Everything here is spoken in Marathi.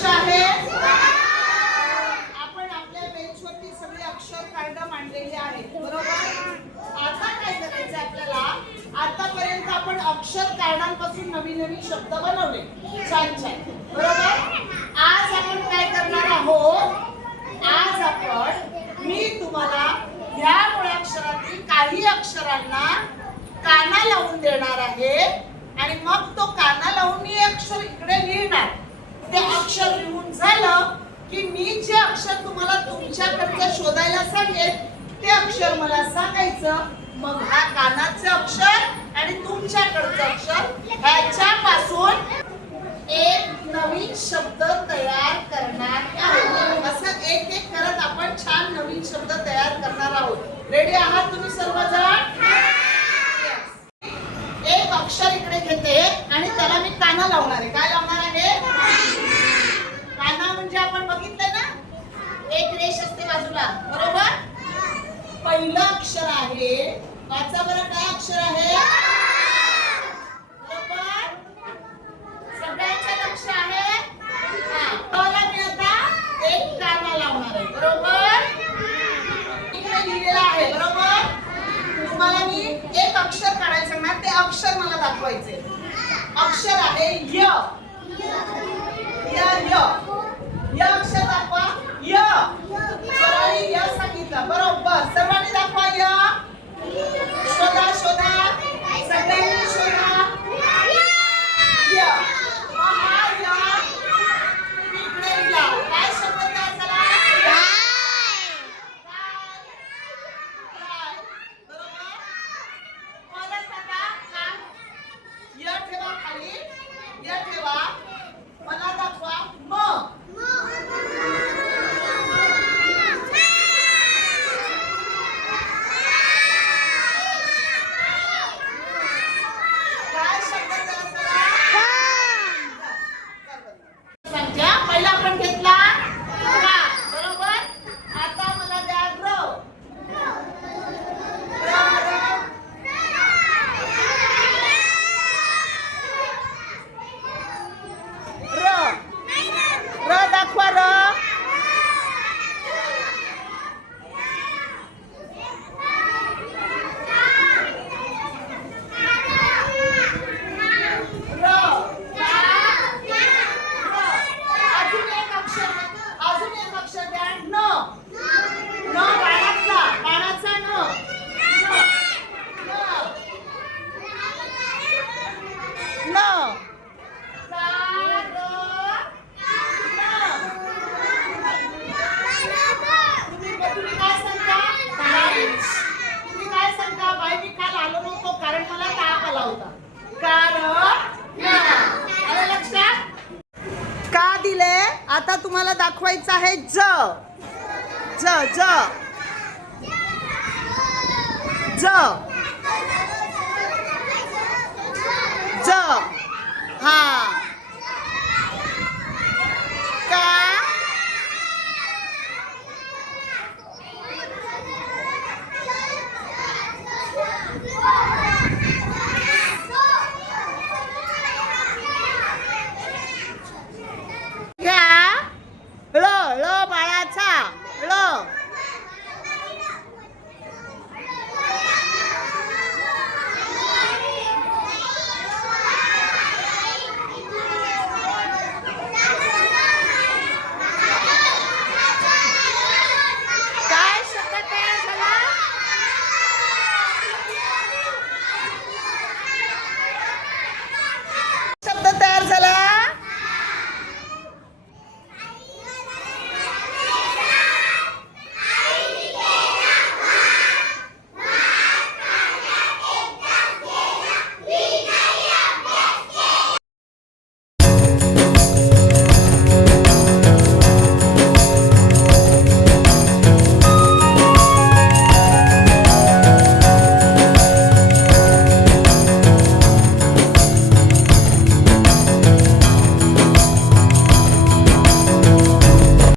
लक्ष आहे? आपण आपल्या बेंचवरती सगळे अक्षर कार्ड मांडलेले आहेत, बरोबर? आता काय करायचं आपल्याला? आतापर्यंत आपण अक्षर कार्डांपासून नवीन नवीन शब्द बनवले, छान छान, बरोबर? आज आपण काय करणार आहोत? आज आपण मी तुम्हाला या मुळाक्षरातील काही अक्षरांना काना लावून देणार आहे आणि मग तो काना लावून मी अक्षर इकडे लिहिणार. ते अक्षर लिहून झालं की मी जे अक्षर तुम्हाला तुमच्याकडचं शोधायला सांगेल ते अक्षर मला सांगायचं. मग हा कानाचं अक्षर आणि तुमच्याकडचं अक्षर ह्याच्यापासून एक नवीन शब्द तयार करणार आहोत. असं एक एक करत आपण छान नवीन शब्द तयार करणार आहोत. रेडी आहात तुम्ही सर्वजण? एक अक्षर इकडे घेते आणि त्याला मी काना लावणार आहे. काय लावणार आहे? काना म्हणजे आपण बघितलंय ना, एक रेष असते बाजूला, बरोबर? पहिलं अक्षर आहे, वाचा बरं काय अक्षर आहे? बरोबर? सगळ्यांचं लक्ष आहे? त्याला मी आता एक काना लावणार आहे, बरोबर? इकडे लिहिलेलं आहे, बरोबर? तुम्हाला मी एक अक्षर काढायला सांगणार, ते अक्षर मला दाखवायचे. अक्षर आहे य. य य य अक्षर दाखवा. य. सर्वांनी य सांगितलं, बरोबर? सर्वांनी दाखवा य. शोधा शोधा, सगळ्यांनी शोधा. य. हा य इकडे लिहा. काय शब्द तयार झाला? य ठेवा खाली, य ठेवा. मला दाखवा म. काय शब्द तयार झाला? संख्या पहिला आपण घेतला का, बरोबर? आता मला द्या र. र दाखवा. र अजून एक अक्षर द्या. न. न बाणातला, बाणाचा न. न. तुम्ही काय सांगता? बाई मी काल आलो नव्हतो कारण मला ताप आला होता. कारण आलं लक्षात? का दिले? आता तुम्हाला दाखवायचं आहे ज. ज ज ज ज